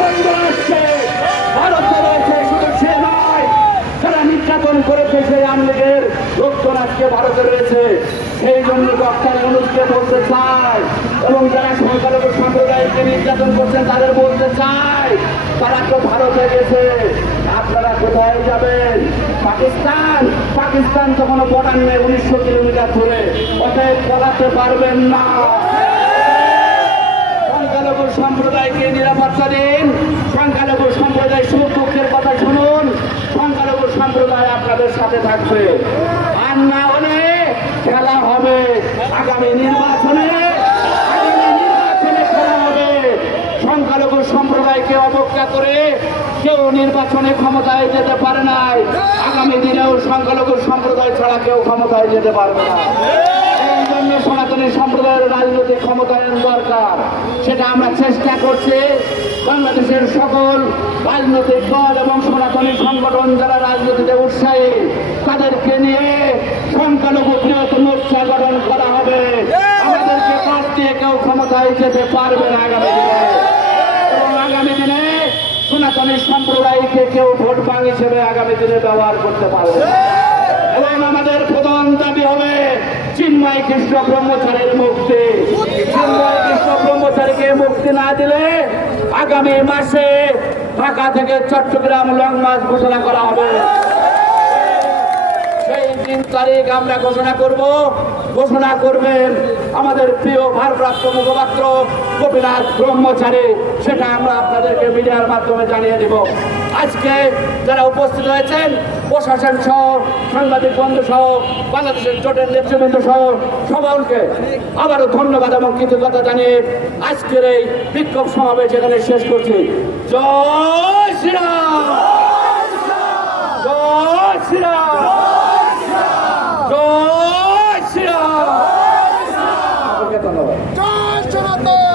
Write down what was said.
বন্ধ আসছে, ভারতে রয়েছে, শুধু সে নয়, যারা নির্যাতন করেছে সেই আওয়ামী লীগের লোকজন আজকে ভারতে রয়েছে। সেই জন্য ডক্টর ইউনূসকে বলতে চাই, এবং যারা সংখ্যালঘু সম্প্রদায়কে নির্যাতন করছেন তাদের বলতে চাই, তারা তো ভারতে গেছে, আপনারা কোথায় যাবেন? পাকিস্তান, পাকিস্তান তো কোনো বর্ডার নেই 1900 কিলোমিটার দূরে, অতএব পলাতে পারবেন না। সংখ্যালঘু সম্প্রদায়কে নিরাপত্তা দিন, সংখ্যালঘু সম্প্রদায় সুখ দুঃখের কথা শুনুন, সংখ্যালঘু সম্প্রদায় আপনাদের সাথে থাকবে। আর না হলে খেলা হবে আগামী নির্বাচনে, খেলা হবে। সংখ্যালঘু সম্প্রদায়কে অবজ্ঞা করে কেউ নির্বাচনে ক্ষমতায় যেতে পারে নাই, আগামী দিনেও সংখ্যালঘু সম্প্রদায় ছাড়া কেউ ক্ষমতায় যেতে পারবে না। এই জন্য সনাতনী সম্প্রদায়ের রাজনৈতিক ক্ষমতায়ন দরকার, সেটা আমরা চেষ্টা করছি। বাংলাদেশের সকল রাজনৈতিক দল এবং সনাতনী সংগঠন যারা রাজনীতিতে উৎসাহী, তাদেরকে নিয়ে সংখ্যালঘু বৃহৎ মোর্চা গঠন করা হবে। আমাদেরকে বাদ দিয়ে কেউ ক্ষমতায় যেতে পারবে না আগামী দিনে, এবং আগামী দিনে সনাতনী সম্প্রদায়কে কেউ ভোট ব্যাংক হিসেবে আগামী দিনে ব্যবহার করতে পারবে না। এবং আমাদের প্রধান দাবি হবে চিন্ময় কৃষ্ণ ব্রহ্মচারীর মুক্তি। চিন্ময় কৃষ্ণ ব্রহ্মচারীকে মুক্তি না দিলে আগামী মাসে ঢাকা থেকে চট্টগ্রাম লং মার্চ ঘোষণা করা হবে। সেই 3 তারিখ আমরা ঘোষণা করব। ঘোষণা করবেন আমাদের প্রিয় ভারপ্রাপ্ত মুখপাত্র গোপীনাথ ব্রহ্মচারী, সেটা আমরা আপনাদেরকে মিডিয়ার মাধ্যমে জানিয়ে দেব। আজকে যারা উপস্থিত হয়েছেন, প্রশাসন সহ, সাংবাদিক বন্ধু সহ, বাংলাদেশের জোটের নেতৃবৃন্দ সহ সকলকে আবারও ধন্যবাদ এবং কৃতজ্ঞতা জানিয়ে আজকের এই বিক্ষোভ সমাবেশ এখানে শেষ করছি। জয় শ্রীরাম, জয় শ্রীরাম, জয় শ্রীরাম। ধন্যবাদ। জয় জনতা।